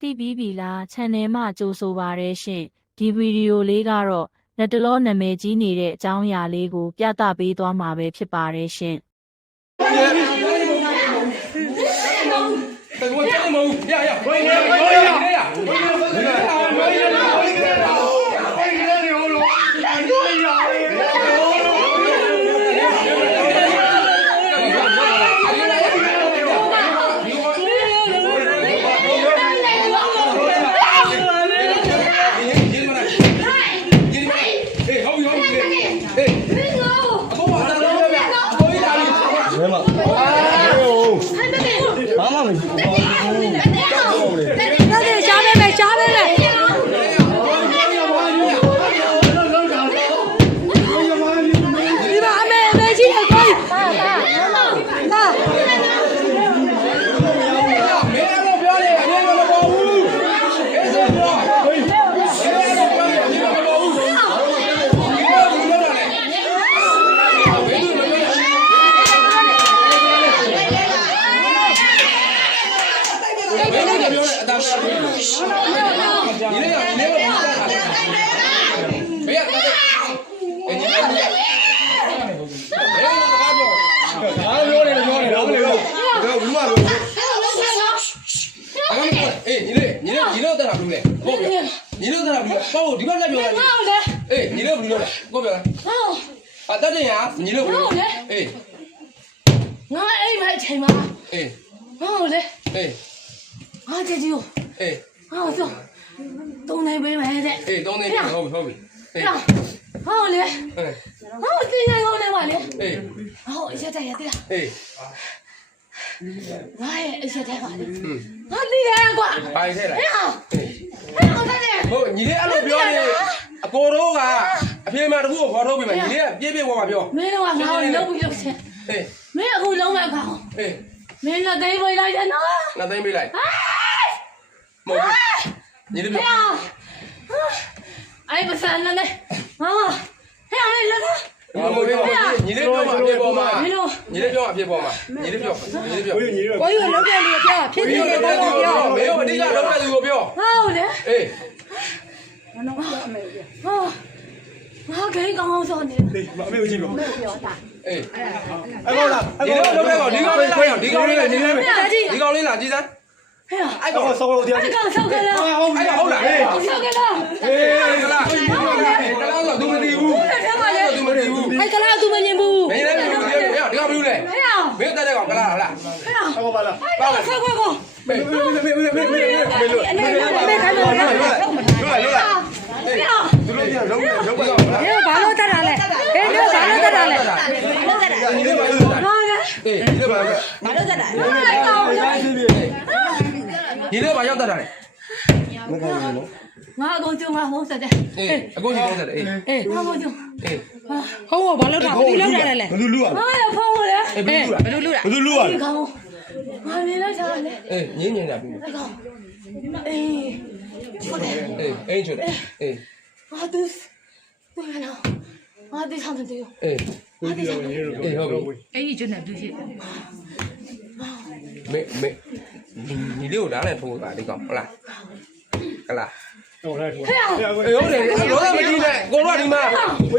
တိပီးပြီလား channel မှာကြိုဆိုပါရစေဒီဗီဒီယိုလေးကတော့လက်တလောနာမည်ကြီးနေတဲ့အကြောင်းအရာလေးကို ပြသပေးသွားမှာပဲဖြစ်ပါရစေတကွာတမုံရရဝိုင်းနေဝိုင်းရဝိုင်းနေဝိုင်းနေ အတတ်တင်ရညီလို့ဘူးအေးငါအိမ်မှာအချိန်မှာအေးဟုတ်လေအေး 啊，姐姐哟，哎，啊，走，东南北买的，哎，东南北好好比，哎，好嘞，哎，好，今天好嘞玩嘞，哎，好，现在也对了，哎，我也现在玩的，嗯，啊，厉害啊，乖，哎，哎呀，哎呀，好看嘞，好，你这阿路标嘞，阿哥都啊，阿偏嘛，这个好多比嘛，你这别别我嘛标，没有啊，我留不留钱，哎，没有，我留嘛搞，哎，没那得回来的呢，那得回来，啊。 မ်းပေးလိုက်တယ်နော်ငါသိမ့်ပေးလိုက်မဟုတ်ဘူးညီလေးဟဲ့ပြောအောင်အဲ့ပစံနဲ့ဟောဟဲ့အောင်လေလက်မဟုတ်ဘူးညီလေးပြောမှာအပြည့်ပေါ်မှာမင်းတို့ညီလေးပြောမှာအပြည့်ပေါ်မှာညီလေးပြောညီလေးပြောကိုကြီးကိုလုံးတဲ့လူပြောဖြစ်မနေင်းတယ်တို့တော့ပြောပြောမင်းတို့အဓိကလောက်တဲ့သူကိုပြောဟောလေအေးဟာငါကိန်းကောင်းအောင်စောနေဒီမအမေကိုကြည့်လို့အေးအဲ့ကောလားညီလေးလောက်တဲ့ကောင်ဒီကောင်လေးလာဒီကောင်လေးလာညီလေးဟဲ့ကြီးဒီကောင်လေးလာကြည်စမ်း ဟဲ့အဲ့အဲ့ကောင်ကောဆောလို့တရားအဲ့ကောင်ဆောက်ကလားဟုတ်ပြီဟုတ်လားဟေးဆောက်ကလားအေးကလားကလားဆိုသူမသိဘူးအဲ့ဒါမှလည်းသူမသိဘူးအဲ့ကလားသူမမြင်ဘူးမင်းလည်းမသိဘူးဒီကောင်မလို့လေဟဲ့အောင်မင်းတက်တဲ့ကောင်ကလားလားဟဲ့အောင်ဟောပါလားအဲ့ကောင်ဆောက်ခွက်ကောမေးမေမေမေမေမေမေမေလို့အနေနဲ့မေးခိုင်းလို့ရလို့လို့လို့ဟဲ့အောင်သူတို့ပြန်ရုံးရုံးပါဟဲ့ဘာလို့တက်တာလဲဟဲ့တို့ဘာလို့တက်တာလဲညီလေးပါလို့ဟာကအေးညီလေးပါလို့အဲ့ကောင်လေ ညီလေးပါရောက်တတ်တာလေမကောင်းဘူးနော်ငါအကုန်ကျုံငါမဟုတ်စတဲ့အေးအကုန်ကြီးပေါင်းတယ်အေးအေးငါမဟုတ်ကျုံအေးဟုတ်ပါဘာလို့ထားဘူးလောက်ရတယ်လေဘယ်သူလူရငါရဖုန်းလေအေးဘယ်လိုလဲဘယ်သူလူရဒီကောင်ငါမြင်လိုက်တာလေအေးငင်းငင်းတာပြီအဲ့ကောင်အေးချိုးတယ်အေးအိမ်ချိုတယ်အေးငါသူသူရနော်ငါတိဆောင်တယ်အေးကိုကြီးရောနေရောအေးဟုတ်ပြီအဲ့ဒီကျွန်းနဲ့တူဖြစ်မေမေ ညီလေးကိုဓာတ်နဲ့ထိုးတာဒီကောင်ဟုတ်လားဟလားဟုတ်လားဟဲ့အောင်အေးဟုတ်တယ်လောကမကြီးနဲ့ကိုတော့ဒီမှာ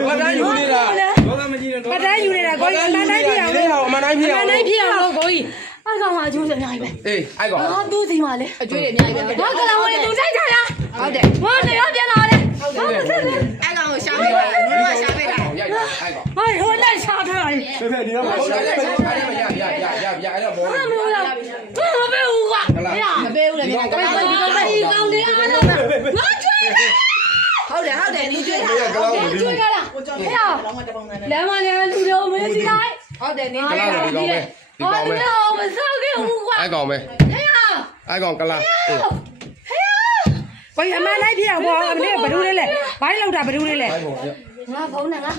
ဘာသာယူနေတာဘာသာမကြည့်နဲ့တော့ပတိုင်းယူနေတာကိုကြီးအမှန်တိုင်းဖြစ်အောင်လေးဟောအမှန်တိုင်းဖြစ်အမှအောင်န်တိုင်းဖြစ်အောင်လို့ကိုကြီးအဲ့ကောင်ကအကျိုးစအများကြီးပဲအေးအဲ့ကောင်ငါသူ့စီမှာလေအကျွေးတွေအများကြီးပဲငါကလာဝင်သူဆိုင်ကြလားဟုတ်တယ်ငါနေရပြန်လာလေငါမဆက်လေအဲ့ကောင်ကိုရှာပေးတာနူးကရှာပေးတာရိုက်တာအဲ့ကောင်ဟိုဟိုလက်ချထားတယ်ဖေဖေဒီတော့ဟုတ်တယ်အဲ့ဒါမရရရရရအဲ့ဒါဘောငါမလို့လားငါမပဲဦးကွာဟဲ့ မပေးဘူးလေဒီကောင်ကဒီကောင်ဒီကောင်လေးအားလုံးငါကျွေးဟုတ်တယ်ဟုတ်တယ်နူးကျွေးတာကျွေးကြလားဟဲ့လမ်းမလည်းလူတော်မင်းစီလိုက်ဟုတ်တယ်နင်းကလာဒီကောင်ပဲဒီဟာကောင်ဒီပဲကောင်မဆောက်ခဲ့ဘူးကွာအဲ့ကောင်ပဲဟဲ့အဲ့ကောင်ကလာအေးဟဲ့ကိုကြီးအမှန်တိုင်းဖြစ်အောင်ဘောအမလေးဘဒူးလေးလေဘိုင်းလောက်တာဘဒူးလေးလေအဲ့ကောင်ရငါ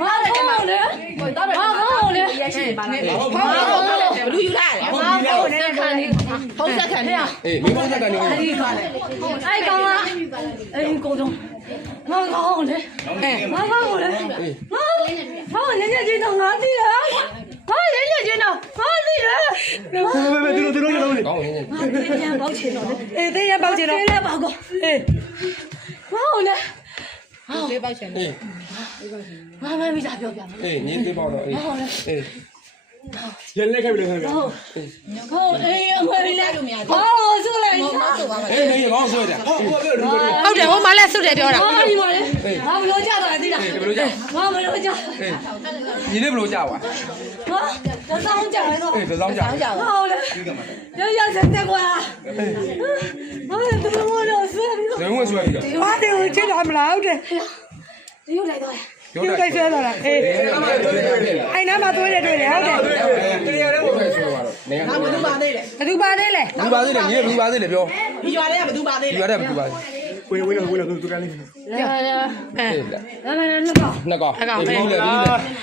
ဖုန်းနဲ့ငါငါဖုန်းလေကိုတော့ငါဖုန်းလေရရှိပါနဲ့ဟုတ်ဟုတ်ဟုတ်ဘဒူးယူလာတယ်ငါဖုန်းနဲ့ခံနေဖုန်းဆက်ခံနေအေးမိမဆက်ကနေအဲ့ဒီကောင်အဲ့ကောင်ကအဲ့ဒီကိုတော့ငါကောင်းလေအဲငါကောင်းလေငါငါရင်းရချင်းတော့ငါသိတယ်ငါရင်းရချင်းတော့ငါသိတယ်ဘယ်ဘယ်သူတို့သူတို့လုံးနေကောင်းရင်ပြန်ပေါက်ချင်တော့အေးသေးရပေါက်ချင်တော့လဲပါကောအေးငါလေသေးပေါက်ချင်အေး ငါမမိသားပြောပြမယ်အေးညီသေးပေါ့တော့အေးအေးရလက်ခဲ့ပြီလေခင်ဗျာဟုတ်ဟုတ်အေးအမလေးလိုက်လို့မရဘူးဟောဆိုလိုက်စားအေးနေကောင်းဆွဲတယ်ဟုတ်ဟုတ်ပြီလူတွေဟုတ်တယ်ဟိုမလဲစွတ်တယ်ပြောတာဟာဒီမှာလေငါဘလို့ကြတာသိလားအေးဘယ်လိုကြငါဘလို့ကြအေးညီလေးဘယ်လိုကြပါဟာတော့တောင်းကြတယ်တော့အေးဘယ်လောက်ကြဟုတ်လေရရစတဲ့ကွာဟာဘယ်လိုလဲဆွဲပြီးတော့ဇဝင်ဆွဲပြီးတော့ဟာတယ်ကိုချစ်တာမလားဟုတ်တယ် ရုပ်လိုက်တော့ပြောပြုတ်တတိုက်က်ဆွဲတော့လားအေးအေးအဲ့ဒါတွေ့တယ်တွေ့တယ်အိုင်နာမှာသွေးတယ်တွေ့တယ်ဟုတ်တယ်တရားလည်းဘယ်ဆွဲပါတော့နေငါဘယ်သူပါသေးလဲဘသူပါသေးလဲဘူးပါသေးတယ်ညီလေးဘူးပါသေးတယ်ပြောဒီရွာတွေကဘယ်သူပါသေးဒီလဲရတဲ့ဘူးပါသေးကိုယ်ဝင်ဝင်သူသူကလည်းလာလာအဲလာလာလာလာနှစ်ကောင်ဘယ်သူလဲ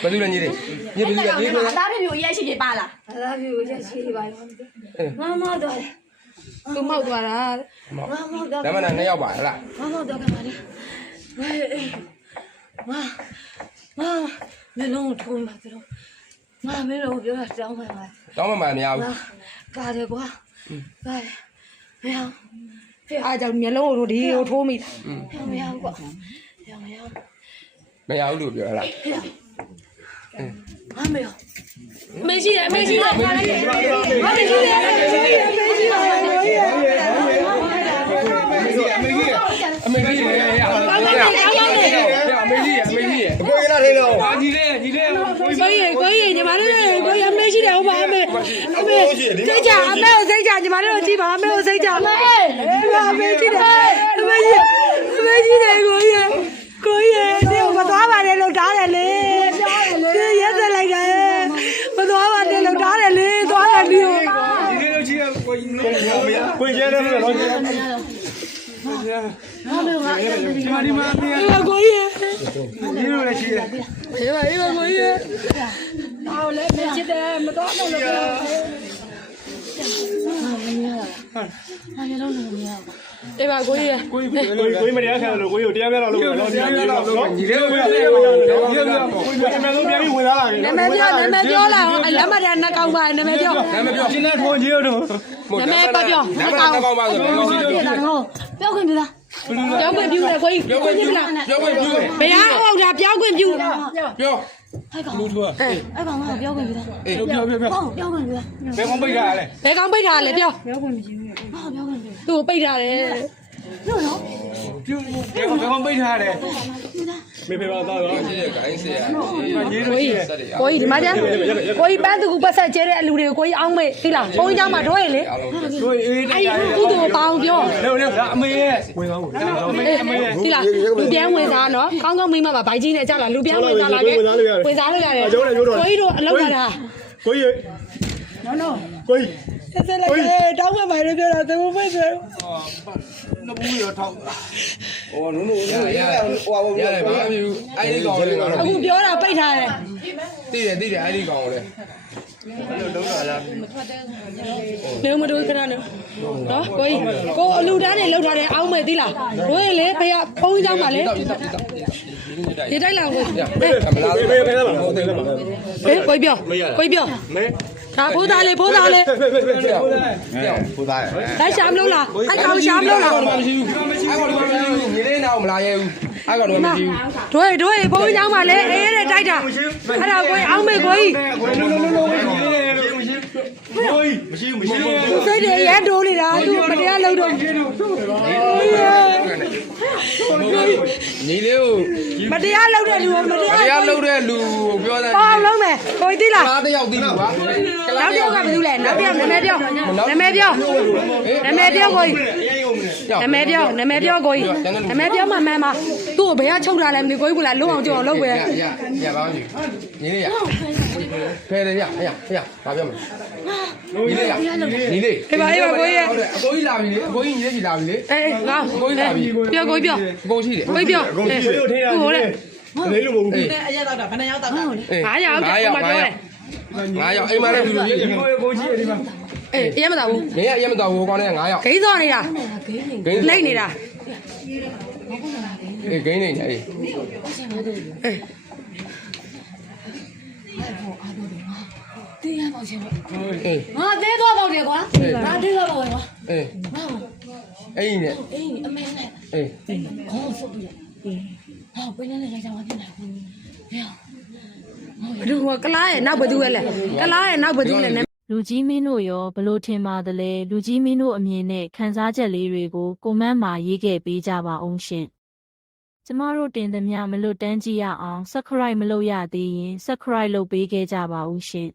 ဘယ်သူလဲညီလေးညီဘယ်သူလဲညီဒီမှာအသားပြပြအရက်ရှိပြပါလားလာပြီရရှိပါရောမမတော့သူမောက်သွားတာမမတော့ဒါမှလည်းနှစ်ယောက်ပါဟလားမမတော့ကမလေး မမမလုံးထုံးပါတော့မမလုံးပြောတာတောင်းပါပါတောင်းမှမများဘူးပါတယ်ကွာပါတယ်မရအားကြောင့်မျက်လုံးကိုဒီကိုထိုးမိတာမရကွာမရမရမရဘူးလို့ပြောဟလားမမရမရှိတယ်မရှိတယ်မရှိတယ်မရှိတယ် အမေကြီးရေအမေကြီးအမေကြီးရေ ကိုယ်ရလေးတော့အာကြီးလေးကြီးလေးကိုယ် ကိုကြီးကိုကြီးညီမလေးကိုကြီးအမေရှိတယ်ဟုတ်ပါအမေအမေ စိတ်ကြအမေကိုစိတ်ကြညီမလေးကိုကြည့်ပါအမေကိုစိတ်ကြအမေအမေရှိတယ်အမေကြီးအမေကြီးတယ်ကိုကြီးကိုကြီးဒီမသွားပါနဲ့လို့တားတယ်လေဒီရက်သက်လိုက်တယ်မသွားပါနဲ့လို့တားတယ်လေသွားတယ်ပြီးတော့ဒီလေးတော့ကြီးကိုယ်ကိုယ်ရဲတယ်လို့တော့မမငါအဲ့ဒါဒီဒီမှာဒီမှာဒီဒီမှာကိုကြီးဒီလိုလည်းရှိတယ်ဒီမှာဒီမှာကိုကြီးအော်လေမချစ်တယ်မတော်တော့လို့ မမလုံးလုံးမရဘူးဒီမှာကိုကြီးကိုယ်ကိုယ်ကိုယ်မတရားခံလို့ကိုယ်ကိုတရားများတော့လို့တော့တရားများတော့လို့ညီလေးကိုယ်ကိုယ်ကိုယ်ပြန်လို့ပြန်ပြီးဝင်လာတယ်နာမည်ပြောနာမည်ပြောလာအောင်လက်မတန်းနှကောင်ပါနာမည်ပြောနာမည်ပြောရှင်းတဲ့ထုံးကြီးတို့နာမည်ကောင်းပါဆိုပြောပြတာဟောပြောခွင့်ပြတာပြောခွင့်ပြုတယ်ကိုကြီးပြောခွင့်ပြုပြောခွင့်ပြုဘယ်အောင်တာပြောခွင့်ပြုပြော ဟဲ့ကောင်လူထွားအဲ့ကောင်ကပြောခွင့်ပြတာအေးပြောပြောပြောဟောပြောခွင့်ပြတာဘယ်ကောင်ပိတ်ထားလဲဘယ်ကောင်ပိတ်ထားလဲပြောဟောပြောခွင့်ပြသူ့ကိုပိတ်ထားတယ်လို့နော်ပြုဘယ်ကောင်ဘယ်ကောင်ပိတ်ထားတယ် မေဖေပါသားတော့ ဒီကအိုင်းစီရ ညီ ကို တို့ရှိ ကြီး တယ် ကိုကြီးဒီမှာကျကိုကြီးပန်းသူကပတ်ဆက်ကျဲတဲ့အလူတွေကိုကိုကြီးအောင်းမေးသိလားဘုန်းကြီးเจ้าမှာတော့ရလေ အားလုံး တို့အေး အဲ့ဒီကုသိုလ်ပေါင်းပြော လို့လို့အမေရဲ့ဝင်သွားဘူးအမေအမေရဲ့ သိလားလူပြန်ဝင်စားနော်ကောင်းကောင်းမိမပါဗိုက်ကြီးနဲ့ကြာလာလူပြန်ဝင်စားလာခဲ့ဝင်စားလို့ရတယ်ကိုကြီးတို့အလုပ်ရတာ ကိုကြီးနော်နော်ကိုကြီး ဆက်ဆက်လိုက်တယ်တောင်းမဲ့ပါလို့ပြောတာသေဖို့ပဲပြောနဘူးရထောက်ဟိုနုနုရရဟိုဟိုရတယ်ဘာမှမဖြစ်ဘူးအဲ့ဒီကောင်လေးကတော့အခုပြောတာပိတ်ထားတယ်တိတယ်တိတယ်အဲ့ဒီကောင်ကိုလေလုံးလာလားမထွက်တဲ့နေမတို့ခဏနေနော်ကိုကြီးကိုအလူတန်းနေလောက်ထားတယ်အောင်းမယ်သီးလားကိုကြီးလေဖေကဖုန်းကြီးတောင်းပါလေဒီတိုက်လာကိုမလားဖေဖေဖေဖေဖေဖေဖေကိုကြီးပြောကိုကြီးပြောမဲ ဒါဖိုးသားလေဖိုးသားလေဖိုးသားရလိုက်ရှာမလို့လားအဲ့ကောင်ရှာမလို့လားမရှိဘူးအဲ့ကောင်ကမရှိဘူးမြေလေးနာအောင်မလာရဲဘူးအဲ့ကောင်ကမရှိဘူးတို့တို့ဘုန်းကြီးကြောင်းပါလေအေးတဲ့တိုက်တာအဲ့ဒါကိုအောင်မေကိုကြီးမရှိဘူးမရှိဘူးသူစိတ်တွေရဲတိုးနေတာသူမတရားလုပ်တော့နေလေကိုမတရားလုပ်တဲ့လူမတရားလုပ်တဲ့လူကိုပြောတယ် ကိုကြီးသိလားကားတယောက်သိဘူးကွာနောက်ပြောကဘာလို့လဲနောက်ပြောနာမည်ပြောနာမည်ပြောနာမည်ပြောကိုကြီးနာမည်ပြောနာမည်ပြောကိုကြီးနာမည်ပြောမှမှန်ပါသူ့ကိုဘယ်ကချုပ်ထားလဲမသိကိုကြီးကလာလုံးအောင်ကြောက်အောင်လုပ်ပဲရရရပါဘူးညီလေးရဖဲတယ်ရရရဘာပြောမလဲညီလေးရညီလေးအေးပါအေးပါကိုကြီးဟုတ်တယ်အကိုကြီးလာပြီလေအကိုကြီးညီလေးကြီးလာပြီလေအေးငါပြောကိုကြီးပြောအကိုရှိတယ်ကိုကြီးပြောအကုန်ကြီးကိုထိတာဟိုလေ နေလို့မဟုတ်ဘူးအရက်တော့တာဘယ်နှယောက်တော့တာအားရအောင်ပြောမှပြောတယ်ငါရောက်အိမ်မှာလည်းဘူးလို့ကြီးကိုကိုကြီးဒီမှာအေးရမတော်ဘူးမင်းကအရင်မတော်ဘူးကောင်းတဲ့9ရောက်ဂိမ်းစော်နေတာဂိမ်းလိမ့်နေတာအေးဂိမ်းနေတယ်အေးအေးတေးရပါရှင်အေးငါသေးတော့ပေါ့တယ်ကွာငါသေးတော့ပေါ့ကွာအေးအေးနဲ့အေးအမေနဲ့အေးခေါင်းဆုပ်ပြီး ဟောပင်းနဲ့လိုက်ကြပါပြင်လာဘူးဟဲ့ဘသူကကလားရဲ့နောက်ဘသူလဲကလားရဲ့နောက်ဘသူလဲနလူကြီးမင်းတို့ရောဘလို့ထင်ပါသလဲလူကြီးမင်းတို့အမြင်နဲ့ခန်းစားချက်လေးတွေကိုကွန်မန့်မှာရေးခဲ့ပေးကြပါအောင်ရှင်ကျမတို့တင်သမျှမလွတ်တမ်းကြည့်ရအောင် subscribe မလုပ်ရသေးရင် subscribe လုပ်ပေးခဲ့ကြပါဦးရှင်